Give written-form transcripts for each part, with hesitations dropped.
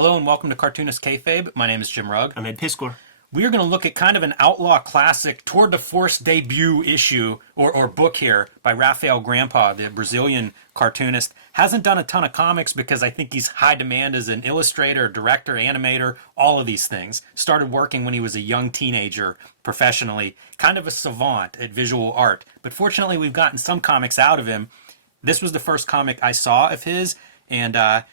Hello and welcome to Cartoonist Kayfabe. My name is Jim Rugg. I'm Ed Piscor. We are going to look at kind of an Outlaw classic tour de force debut issue or book here by Rafael Grampá, the Brazilian cartoonist. Hasn't done a ton of comics because I think he's high demand as an illustrator, director, animator, all of these things. Started working when he was a young teenager professionally, kind of a savant at visual art. But fortunately, we've gotten some comics out of him. This was the first comic I saw of his, and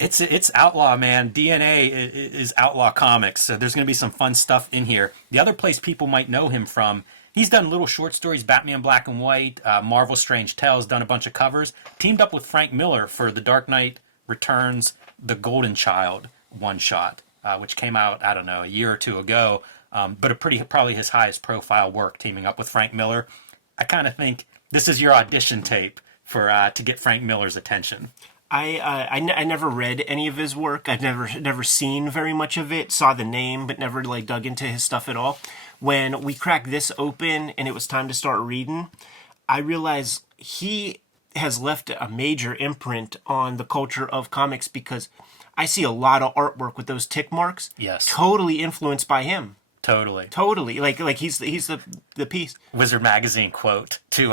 it's Outlaw, man. DNA is Outlaw Comics, so there's going to be some fun stuff in here. The other place people might know him from, he's done little short stories, Batman Black and White, Marvel Strange Tales, done a bunch of covers. Teamed up with Frank Miller for The Dark Knight Returns, The Golden Child one-shot, which came out, I don't know, a year or two ago, but probably his highest profile work, teaming up with Frank Miller. I kind of think this is your audition tape for to get Frank Miller's attention. I never read any of his work. I've never seen very much of it. Saw the name, but never dug into his stuff at all. When we cracked this open and it was time to start reading, I realized he has left a major imprint on the culture of comics because I see a lot of artwork with those tick marks. Yes. Totally influenced by him. Totally. Like he's the piece. Wizard Magazine quote to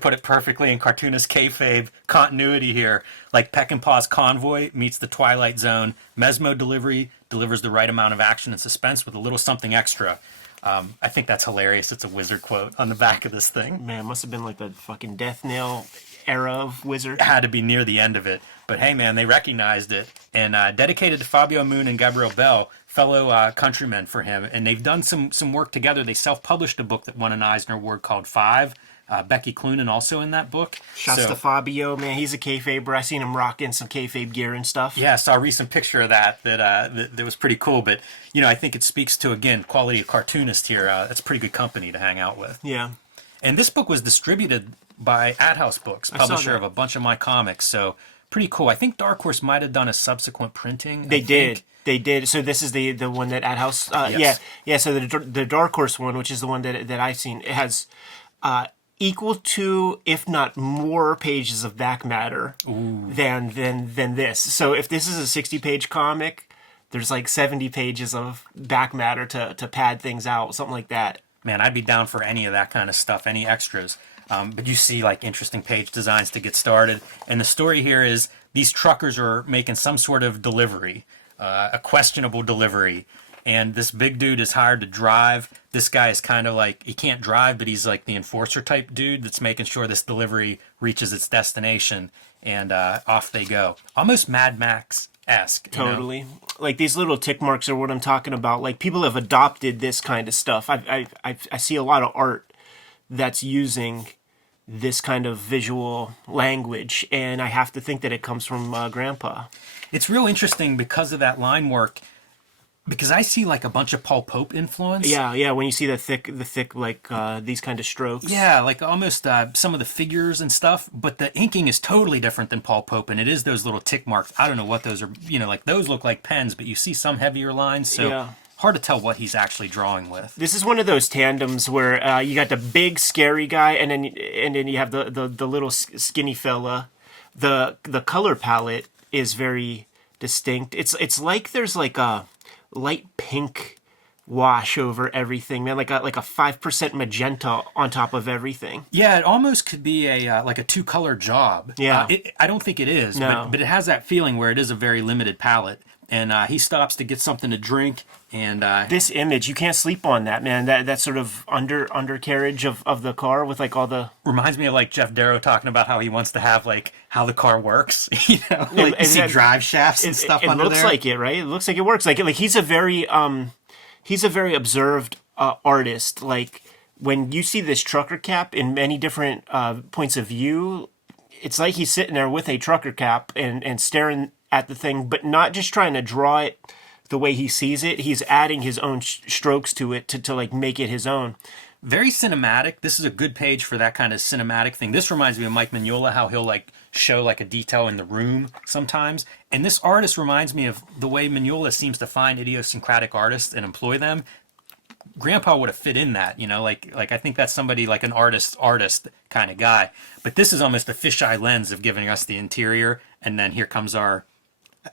put it perfectly in cartoonist kayfabe continuity here. Like Peckinpah's Convoy meets the Twilight Zone. Mesmo delivers the right amount of action and suspense with a little something extra. I think that's hilarious. It's a Wizard quote on the back of this thing. Man, must have been like the fucking Death Nail era of Wizard. It had to be near the end of it. But hey, man, they recognized it. And dedicated to Fabio Moon and Gabriel Bell, fellow countrymen for him. And they've done some work together. They self-published a book that won an Eisner Award called Five. Becky Cloonan also in that book. Shouts to Fabio, man. He's a kayfaber. I seen him rocking some kayfabe gear and stuff. Yeah, I saw a recent picture of that was pretty cool. But, I think it speaks to, again, quality of cartoonist here. That's pretty good company to hang out with. Yeah. And this book was distributed by AdHouse Books, publisher of a bunch of my comics. So pretty cool. I think Dark Horse might have done a subsequent printing. They did. So this is the one that AdHouse. Yes. Yeah. So the Dark Horse one, which is the one that I've seen, it has equal to, if not more, pages of back matter than this. So if this is a 60-page comic, there's like 70 pages of back matter to pad things out, something like that. Man, I'd be down for any of that kind of stuff, any extras. But you see like interesting page designs to get started. And the story here is these truckers are making some sort of delivery, a questionable delivery. And this big dude is hired to drive. This guy is kind of like, he can't drive, but he's like the enforcer type dude that's making sure this delivery reaches its destination. And off they go. Almost Mad Max-esque. Totally. Like these little tick marks are what I'm talking about. Like people have adopted this kind of stuff. I see a lot of art that's using this kind of visual language, and I have to think that it comes from Grampá. It's real interesting because of that line work, because I see like a bunch of Paul Pope influence. Yeah, when you see the thick like these kind of strokes. Yeah, like almost some of the figures and stuff, but the inking is totally different than Paul Pope, and it is those little tick marks. I don't know what those are, like those look like pens, but you see some heavier lines, so yeah. Hard to tell what he's actually drawing with. This is one of those tandems where you got the big scary guy, and then you have the little skinny fella. The color palette is very distinct. It's like there's like a light pink wash over everything, man. Like a 5% magenta on top of everything. Yeah, it almost could be a like a two-color job. Yeah, I don't think it is, no. but it has that feeling where it is a very limited palette. And he stops to get something to drink, and this image, you can't sleep on that, man. That sort of undercarriage of the car with like all the reminds me of like Jeff Darrow talking about how he wants to have like how the car works. You see drive shafts and stuff under there. It looks like it, right? It looks like it works. Like he's a very observed artist. Like when you see this trucker cap in many different points of view, it's like he's sitting there with a trucker cap and staring at the thing, but not just trying to draw it the way he sees it. He's adding his own strokes to it to like make it his own. Very cinematic. This is a good page for that kind of cinematic thing. This reminds me of Mike Mignola, how he'll like show like a detail in the room sometimes. And this artist reminds me of the way Mignola seems to find idiosyncratic artists and employ them. Grampá would have fit in that, like I think that's somebody like an artist kind of guy. But this is almost a fisheye lens of giving us the interior, and then here comes our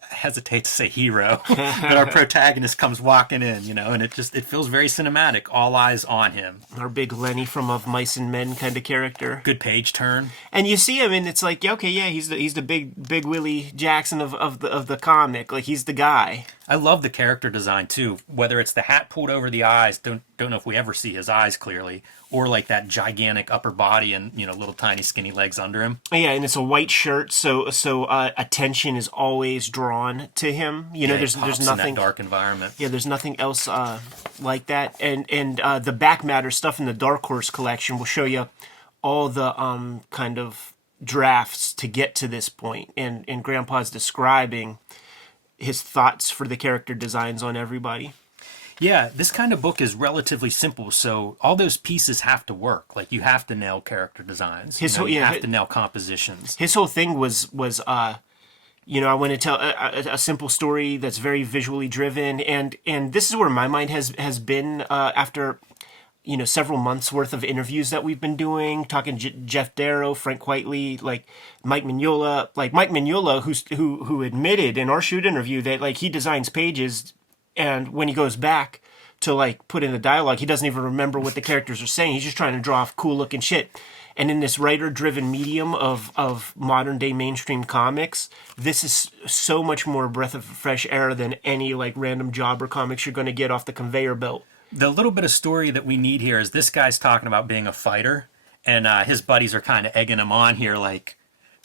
hesitate to say hero, but our protagonist comes walking in, and it feels very cinematic. All eyes on him. Our big Lenny from Of Mice and Men kind of character. Good page turn. And you see him, and it's like, okay, yeah, he's the big Willie Jackson of the comic. Like, he's the guy. I love the character design too. Whether it's the hat pulled over the eyes, don't know if we ever see his eyes clearly, or like that gigantic upper body and little tiny skinny legs under him. Yeah, and it's a white shirt, so attention is always drawn to him. There's nothing in that dark environment. Yeah, there's nothing else like that. And the back matter stuff in the Dark Horse collection will show you all the kind of drafts to get to this point. And Grandpa's describing his thoughts for the character designs on everybody. Yeah, this kind of book is relatively simple, so all those pieces have to work. Like, you have to nail character designs. You have to nail compositions. His whole thing was I want to tell a simple story that's very visually driven, and this is where my mind has been after several months worth of interviews that we've been doing, talking Jeff Darrow, Frank Whiteley, like Mike Mignola, who admitted in our shoot interview that like he designs pages, and when he goes back to like put in the dialogue, he doesn't even remember what the characters are saying. He's just trying to draw off cool looking shit. And in this writer-driven medium of modern-day mainstream comics, this is so much more breath of fresh air than any like random jobber comics you're going to get off the conveyor belt. The little bit of story that we need here is this guy's talking about being a fighter, and his buddies are kind of egging him on here, like,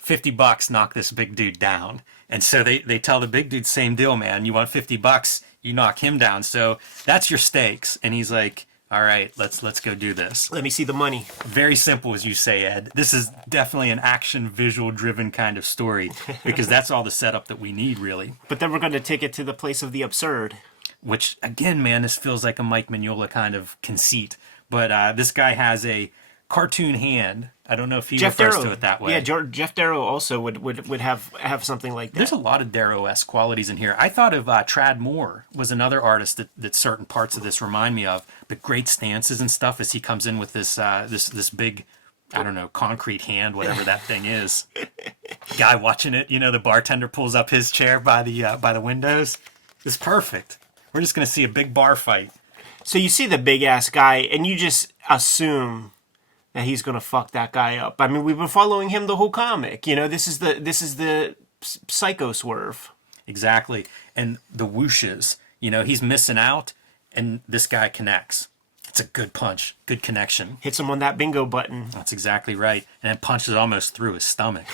$50, knock this big dude down. And so they tell the big dude, same deal, man. You want $50, you knock him down. So that's your stakes. And he's like, all right, let's go do this. Let me see the money. Very simple, as you say, Ed. This is definitely an action, visual-driven kind of story, because that's all the setup that we need, really. But then we're going to take it to the place of the absurd. Which, again, man, this feels like a Mike Mignola kind of conceit. But this guy has a cartoon hand. I don't know if he refers to it that way. Yeah, Jeff Darrow also would have something like that. There's a lot of Darrow-esque qualities in here. I thought of Trad Moore was another artist that certain parts of this remind me of. But great stances and stuff as he comes in with this this big, I don't know, concrete hand, whatever that thing is. Guy watching it, the bartender pulls up his chair by the windows. It's perfect. We're just going to see a big bar fight. So you see the big-ass guy, and you just assume that he's going to fuck that guy up. I mean, we've been following him the whole comic. This is the psycho swerve. Exactly. And the whooshes. He's missing out, and this guy connects. It's a good punch. Good connection. Hits him on that bingo button. That's exactly right. And then punches almost through his stomach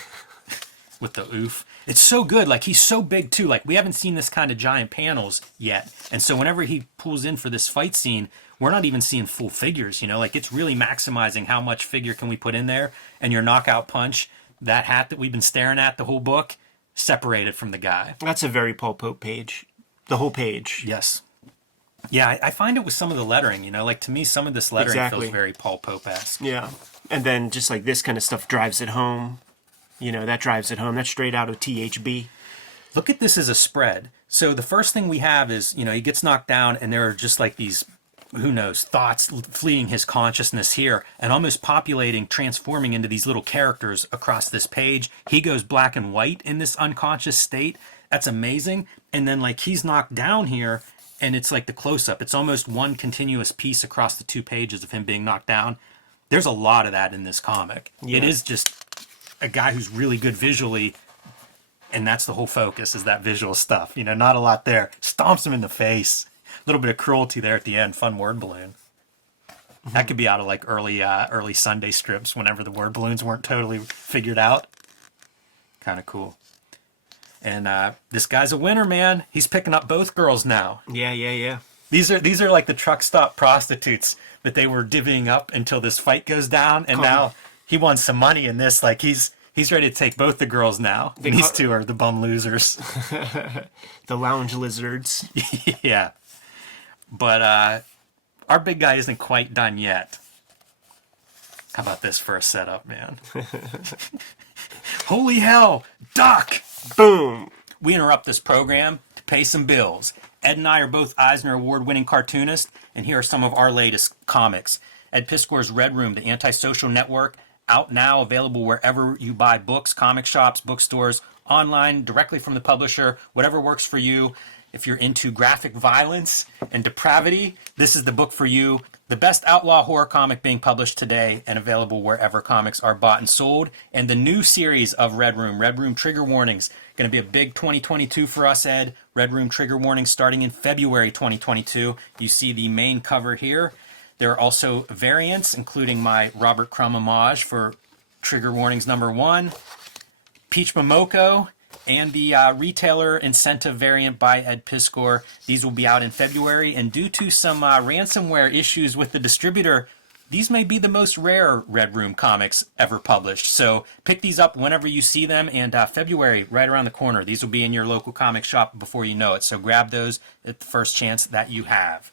with the oof. It's so good. Like, he's so big, too. Like, we haven't seen this kind of giant panels yet. And so whenever he pulls in for this fight scene, we're not even seeing full figures, Like, it's really maximizing how much figure can we put in there. And your knockout punch, that hat that we've been staring at the whole book, separated from the guy. That's a very Paul Pope page. The whole page. Yes. Yeah, I find it with some of the lettering, Like, to me, some of this lettering feels very Paul Pope-esque. Yeah. And then just like this kind of stuff drives it home. That drives it home. That's straight out of THB. Look at this as a spread. So the first thing we have is, he gets knocked down, and there are just like these, who knows, thoughts fleeing his consciousness here and almost populating, transforming into these little characters across this page. He goes black and white in this unconscious state. That's amazing. And then like he's knocked down here, and it's like the close-up. It's almost one continuous piece across the 2 pages of him being knocked down. There's a lot of that in this comic. Yeah. It is just a guy who's really good visually, and that's the whole focus, is that visual stuff. Not a lot there. Stomps him in the face. A little bit of cruelty there at the end. Fun word balloon. Mm-hmm. That could be out of like early Sunday strips whenever the word balloons weren't totally figured out. Kind of cool. And this guy's a winner, man. He's picking up both girls now. Yeah. These are like the truck stop prostitutes that they were divvying up until this fight goes down, and now he won some money in this. Like, he's ready to take both the girls now. And these two are the bum losers. The lounge lizards. Yeah. But our big guy isn't quite done yet. How about this for a setup, man? Holy hell! Duck! Boom! We interrupt this program to pay some bills. Ed and I are both Eisner Award-winning cartoonists, and here are some of our latest comics. Ed Piskor's Red Room, the Antisocial Network, out now, available wherever you buy books, comic shops, bookstores, online, directly from the publisher, whatever works for you. If you're into graphic violence and depravity, this is the book for you. The best outlaw horror comic being published today and available wherever comics are bought and sold. And the new series of Red Room Trigger Warnings. Going to be a big 2022 for us, Ed. Red Room Trigger Warnings starting in February 2022. You see the main cover here. There are also variants, including my Robert Crumb homage for Trigger Warnings #1, Peach Momoko, and the retailer incentive variant by Ed Piskor. These will be out in February, and due to some ransomware issues with the distributor, these may be the most rare Red Room comics ever published. So pick these up whenever you see them, and February, right around the corner. These will be in your local comic shop before you know it, so grab those at the first chance that you have.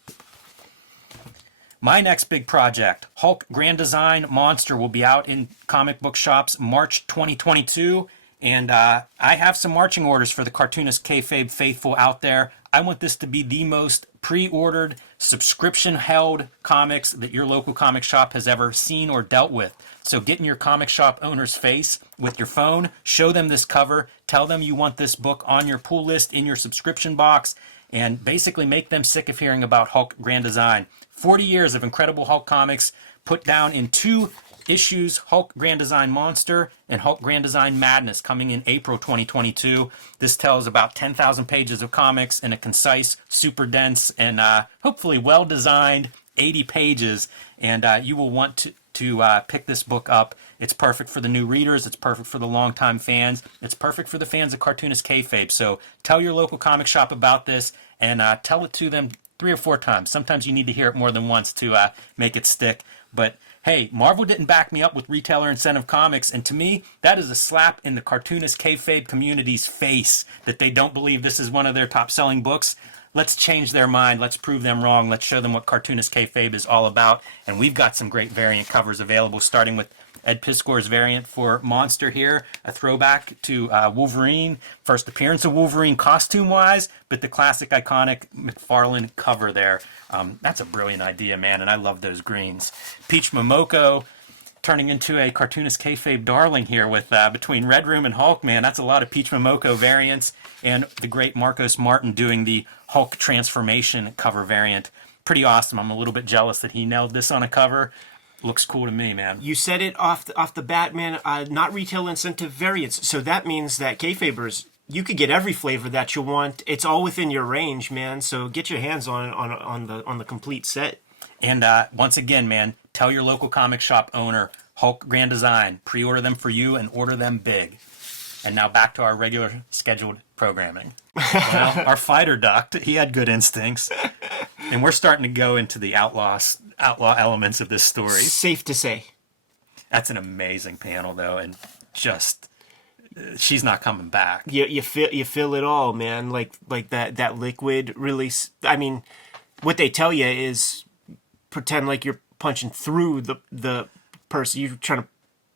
My next big project, Hulk Grand Design Monster, will be out in comic book shops March 2022. And I have some marching orders for the Cartoonist Kayfabe faithful out there. I want this to be the most pre-ordered, subscription-held comics that your local comic shop has ever seen or dealt with. So get in your comic shop owner's face with your phone, show them this cover, tell them you want this book on your pull list in your subscription box, and basically make them sick of hearing about Hulk Grand Design. 40 years of incredible Hulk comics put down in 2 issues, Hulk Grand Design Monster and Hulk Grand Design Madness, coming in April 2022. This tells about 10,000 pages of comics in a concise, super dense, and hopefully well-designed 80 pages. And you will want to pick this book up. It's perfect for the new readers. It's perfect for the longtime fans. It's perfect for the fans of Cartoonist Kayfabe. So tell your local comic shop about this, and tell it to them 3 or 4 times. Sometimes you need to hear it more than once to make it stick. But hey, Marvel didn't back me up with retailer incentive comics, and to me, that is a slap in the Cartoonist Kayfabe community's face that they don't believe this is one of their top-selling books. Let's change their mind. Let's prove them wrong. Let's show them what Cartoonist Kayfabe is all about. And we've got some great variant covers available, starting with Ed Piskor's variant for Monster here, a throwback to Wolverine, first appearance of Wolverine costume-wise, but the classic, iconic McFarlane cover there. That's a brilliant idea, man, and I love those greens. Peach Momoko turning into a Cartoonist Kayfabe darling here with between Red Room and Hulk, man. That's a lot of Peach Momoko variants, and the great Marcos Martin doing the Hulk transformation cover variant. Pretty awesome. I'm a little bit jealous that he nailed this on a cover. Looks cool to me, man. You said it off the bat, man. Not retail incentive variants. So that means that Kayfabers, you could get every flavor that you want. It's all within your range, man. So get your hands on the complete set. And once again, man, tell your local comic shop owner, Hulk Grand Design, pre-order them for you and order them big. And now back to our regular scheduled programming. Well, our fighter ducked. He had good instincts. And we're starting to go into the outlaw elements of this story. Safe to say. That's an amazing panel, though, and just she's not coming back. You feel it all, man. Like that liquid really. I mean, what they tell you is pretend like you're punching through the person. You're trying to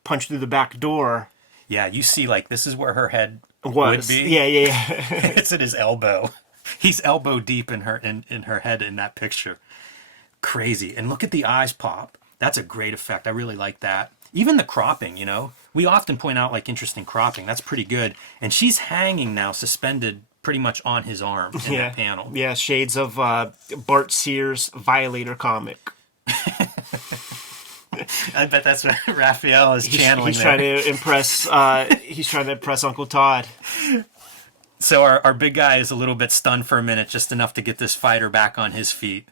punch through the back door. Yeah, you see, like, this is where her head would be. Yeah. It's at his elbow. He's elbow deep in her head in that picture. Crazy. And look at the eyes pop. That's a great effect. I really like that. Even the cropping, you know. We often point out, like, interesting cropping. That's pretty good. And she's hanging now, suspended pretty much on his arm in that panel. Yeah, shades of Bart Sears Violator comic. I bet that's what Raphael is channeling. He's trying to impress. He's trying to impress Uncle Todd. So our big guy is a little bit stunned for a minute, just enough to get this fighter back on his feet.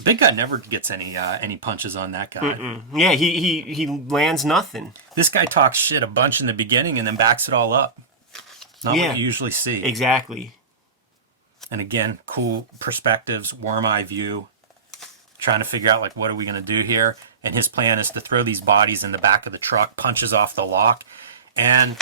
Big guy never gets any punches on that guy. Mm-mm. Yeah, he lands nothing. This guy talks shit a bunch in the beginning and then backs it all up. Not what you usually see. Exactly. And again, cool perspectives, worm eye view. Trying to figure out, like, what are we going to do here? And his plan is to throw these bodies in the back of the truck, punches off the lock. And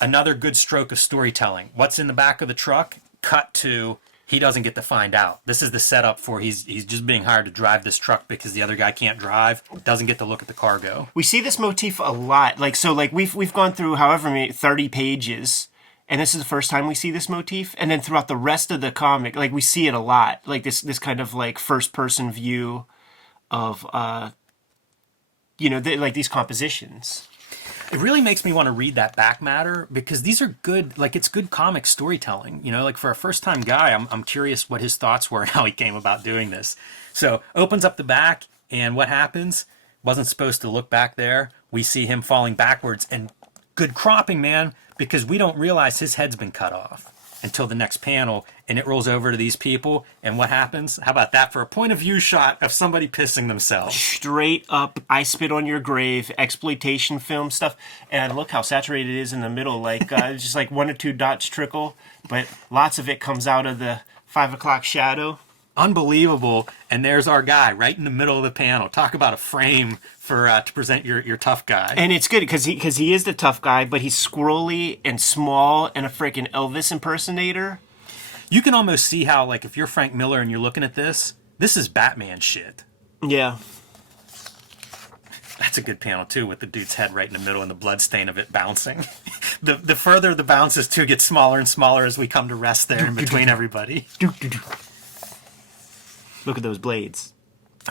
another good stroke of storytelling. What's in the back of the truck? Cut to, he doesn't get to find out. This is the setup for he's just being hired to drive this truck because the other guy can't drive, doesn't get to look at the cargo. We see this motif a lot. We've gone through however many 30 pages, and this is the first time we see this motif. And then throughout the rest of the comic, like, we see it a lot. Like this kind of like first person view of these compositions. It really makes me want to read that back matter because these are good, like it's good comic storytelling. You know, like for a first time guy, I'm curious what his thoughts were and how he came about doing this. So opens up the back, and what happens? Wasn't supposed to look back there. We see him falling backwards, and good cropping, man, because we don't realize his head's been cut off until the next panel, and it rolls over to these people, and what happens? How about that for a point of view shot of somebody pissing themselves? Straight up, I spit on your grave, exploitation film stuff, and look how saturated it is in the middle, like just like 1 or 2 dots trickle, but lots of it comes out of the 5 o'clock shadow. Unbelievable. And there's our guy right in the middle of the panel. Talk about a frame for to present your tough guy. And it's good because he is the tough guy, but he's squirrely and small and a freaking Elvis impersonator. You can almost see how, like, if you're Frank Miller and you're looking at this is Batman shit. Yeah. That's a good panel, too, with the dude's head right in the middle and the blood stain of it bouncing. The further the bounces, too, get smaller and smaller as we come to rest there in between everybody. Look at those blades.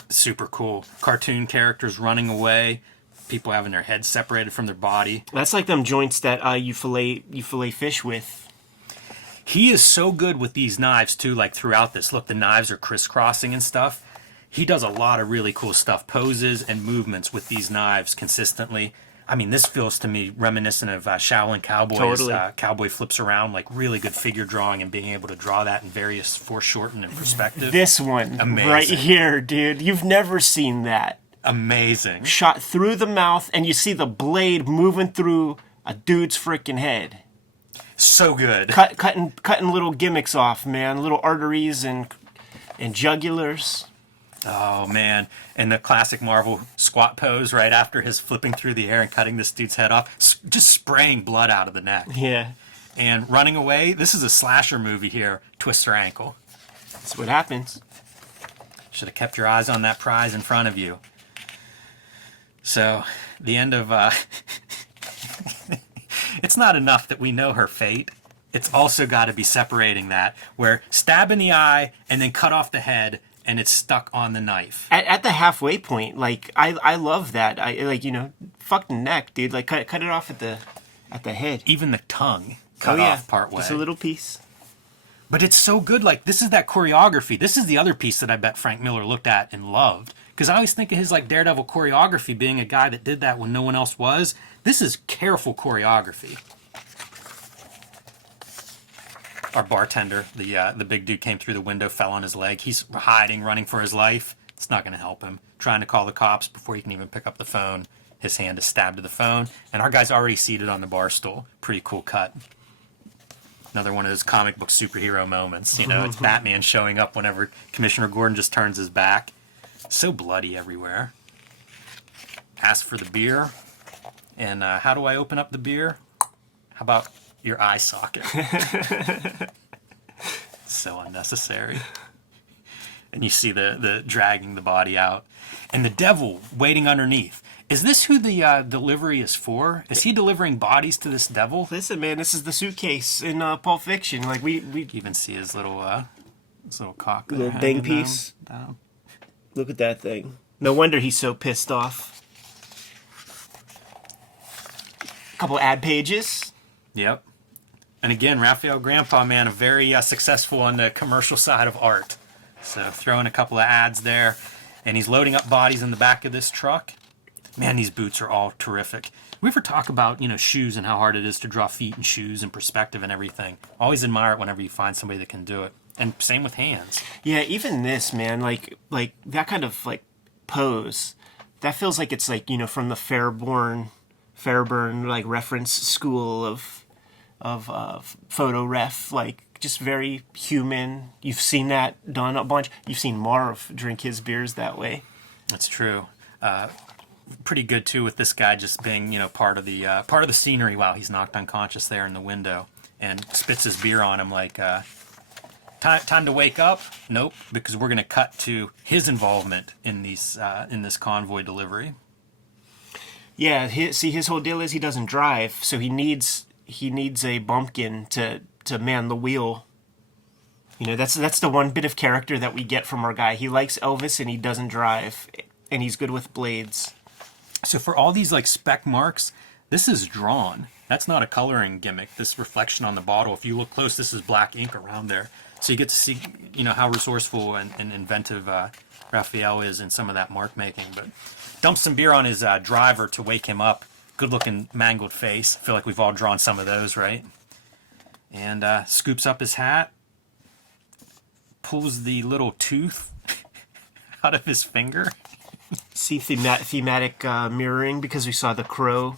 Super cool. Cartoon characters running away. People having their heads separated from their body. That's like them joints that you fillet fish with. He is so good with these knives, too, like throughout this. Look, the knives are crisscrossing and stuff. He does a lot of really cool stuff, poses and movements with these knives consistently. I mean, this feels to me reminiscent of Shaolin Cowboys. Totally. Cowboy flips around, like really good figure drawing and being able to draw that in various foreshorten and perspective. This one, Amazing. right here, dude. You've never seen that. Amazing. Shot through the mouth, and you see the blade moving through a dude's freaking head. So good. Cutting little gimmicks off, man. Little arteries and jugulars. Oh, man. And the classic Marvel squat pose right after his flipping through the air and cutting this dude's head off. Just spraying blood out of the neck. Yeah. And running away. This is a slasher movie here. Twist her ankle. That's what happens. Should have kept your eyes on that prize in front of you. So, the end of... It's not enough that we know her fate. It's also got to be separating that. Where stab in the eye and then cut off the head... and it's stuck on the knife. At the halfway point, like I love that. I like, you know, fuck the neck, dude. Like cut it off at the head. Even the tongue cut off part way. Just a little piece. But it's so good. Like, this is that choreography. This is the other piece that I bet Frank Miller looked at and loved. Because I always think of his like Daredevil choreography being a guy that did that when no one else was. This is careful choreography. Our bartender, the big dude came through the window, fell on his leg. He's hiding, running for his life. It's not going to help him. Trying to call the cops before he can even pick up the phone. His hand is stabbed to the phone. And our guy's already seated on the bar stool. Pretty cool cut. Another one of those comic book superhero moments. You know, it's Batman showing up whenever Commissioner Gordon just turns his back. So bloody everywhere. Ask for the beer. And how do I open up the beer? How about... your eye socket. So unnecessary. And you see the dragging the body out. And the devil waiting underneath. Is this who the delivery is for? Is he delivering bodies to this devil? Listen, man, this is the suitcase in Pulp Fiction. Like we even see his little cock. Little ding piece. Down. Look at that thing. No wonder he's so pissed off. A couple ad pages. Yep. And again, Raphael Grampá, man, a very successful on the commercial side of art. So throwing a couple of ads there. And he's loading up bodies in the back of this truck. Man, these boots are all terrific. We ever talk about, you know, shoes and how hard it is to draw feet and shoes and perspective and everything. Always admire it whenever you find somebody that can do it. And same with hands. Yeah, even this, man, like that kind of like pose, that feels like it's like, you know, from the Fairburn like reference school of photo ref, like just very human. You've seen that done a bunch. You've seen Marv drink his beers that way. That's true. Pretty good too with this guy just being, you know, part of the scenery while he's knocked unconscious there in the window and spits his beer on him like time to wake up. Nope, because we're gonna cut to his involvement in this convoy delivery. Yeah, his whole deal is he doesn't drive, so he needs a bumpkin to man the wheel. You know, that's the one bit of character that we get from our guy. He likes Elvis and he doesn't drive, and he's good with blades. So for all these like spec marks, This is drawn. That's not a coloring gimmick. This reflection on the bottle, if you look close, this is black ink around there. So you get to see, how resourceful and inventive Raphael is in some of that mark making. But dumps some beer on his driver to wake him up. Good looking mangled face. I feel like we've all drawn some of those, right? And scoops up his hat. Pulls the little tooth out of his finger. See thematic mirroring, because we saw the crow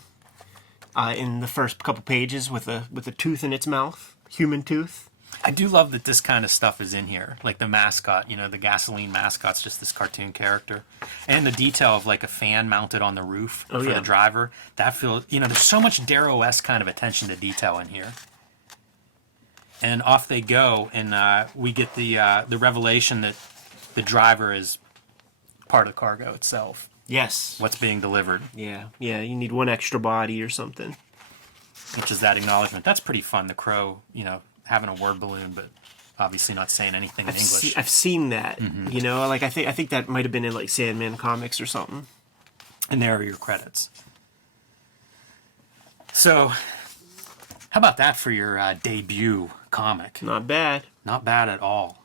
in the first couple pages with a tooth in its mouth, human tooth. I do love that this kind of stuff is in here, like the mascot. The gasoline mascot's just this cartoon character, and the detail of like a fan mounted on the roof for the driver. That feels, there's so much Darrow-esque kind of attention to detail in here. And off they go, and we get the revelation that the driver is part of the cargo itself. Yes. What's being delivered. Yeah. You need one extra body or something. Which is that acknowledgement. That's pretty fun. The crow, having a word balloon, but obviously not saying anything in English. I've seen that. Like I think that might have been in like Sandman comics or something. And there are your credits. So, how about that for your debut comic? Not bad. Not bad at all.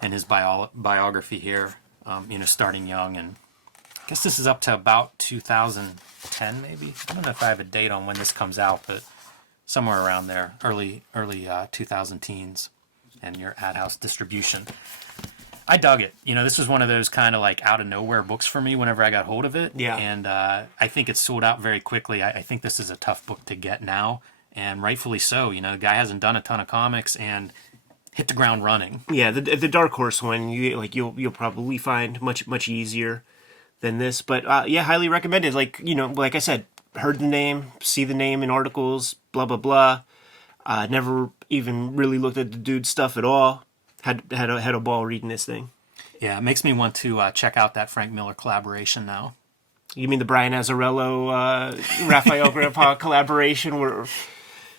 And his biography here, starting young, and I guess this is up to about 2010, maybe. I don't know if I have a date on when this comes out, but somewhere around there, early 2000 teens, and your ad house distribution. I dug it. This was one of those kind of like out of nowhere books for me whenever I got hold of it. Yeah. And I think it sold out very quickly. I think this is a tough book to get now, and rightfully so. The guy hasn't done a ton of comics and hit the ground running. Yeah, the Dark Horse one, you'll probably find much easier than this. But highly recommended. Like I said, heard the name, see the name in articles, blah blah blah. Never even really looked at the dude's stuff at all. Had a ball reading this thing. Yeah, it makes me want to check out that Frank Miller collaboration now. You mean the Brian Azzarello, Raphael Grampá collaboration, where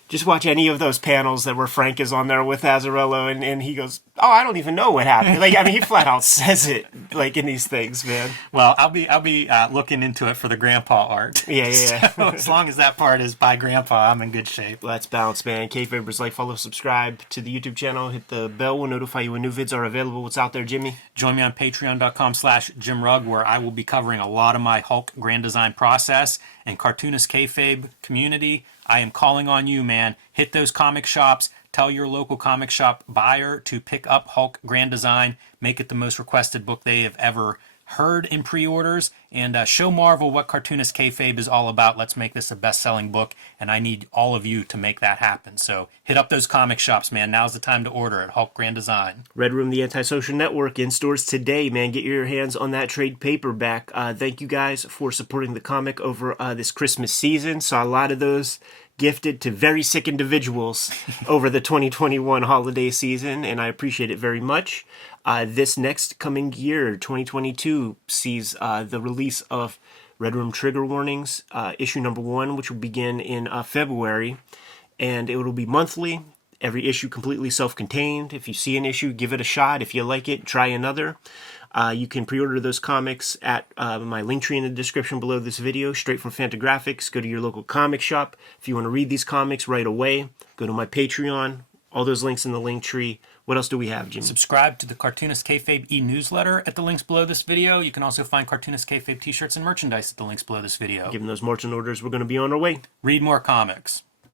just watch any of those panels where Frank is on there with Azzarello, and he goes, "Oh, I don't even know what happened." He flat out says it in these things, man. Well, I'll be looking into it for the Grampá art. Yeah. So, as long as that part is by Grampá, I'm in good shape. Let's bounce, man. Kayfabers, like, follow, subscribe to the YouTube channel. Hit the bell. We'll notify you when new vids are available. What's out there, Jimmy? Join me on patreon.com/JimRugg, where I will be covering a lot of my Hulk grand design process and Cartoonist Kayfabe community. I am calling on you, man. Hit those comic shops. Tell your local comic shop buyer to pick up Hulk Grand Design. Make it the most requested book they have ever heard in pre-orders. And show Marvel what Cartoonist Kayfabe is all about. Let's make this a best-selling book. And I need all of you to make that happen. So hit up those comic shops, man. Now's the time to order at Hulk Grand Design. Red Room, the Antisocial Network, in stores today, man. Get your hands on that trade paperback. Thank you guys for supporting the comic over this Christmas season. Saw a lot of those gifted to very sick individuals over the 2021 holiday season, and I appreciate it very much. This next coming year, 2022, sees the release of Red Room Trigger Warnings, issue number 1, which will begin in February, and it will be monthly. Every issue completely self-contained. If you see an issue, give it a shot. If you like it, try another. You can pre-order those comics at my link tree in the description below this video, straight from Fantagraphics. Go to your local comic shop. If you want to read these comics right away, go to my Patreon. All those links in the link tree. What else do we have, Jimmy? Subscribe to the Cartoonist Kayfabe e-newsletter at the links below this video. You can also find Cartoonist Kayfabe t-shirts and merchandise at the links below this video. Given those marching orders, we're going to be on our way. Read more comics.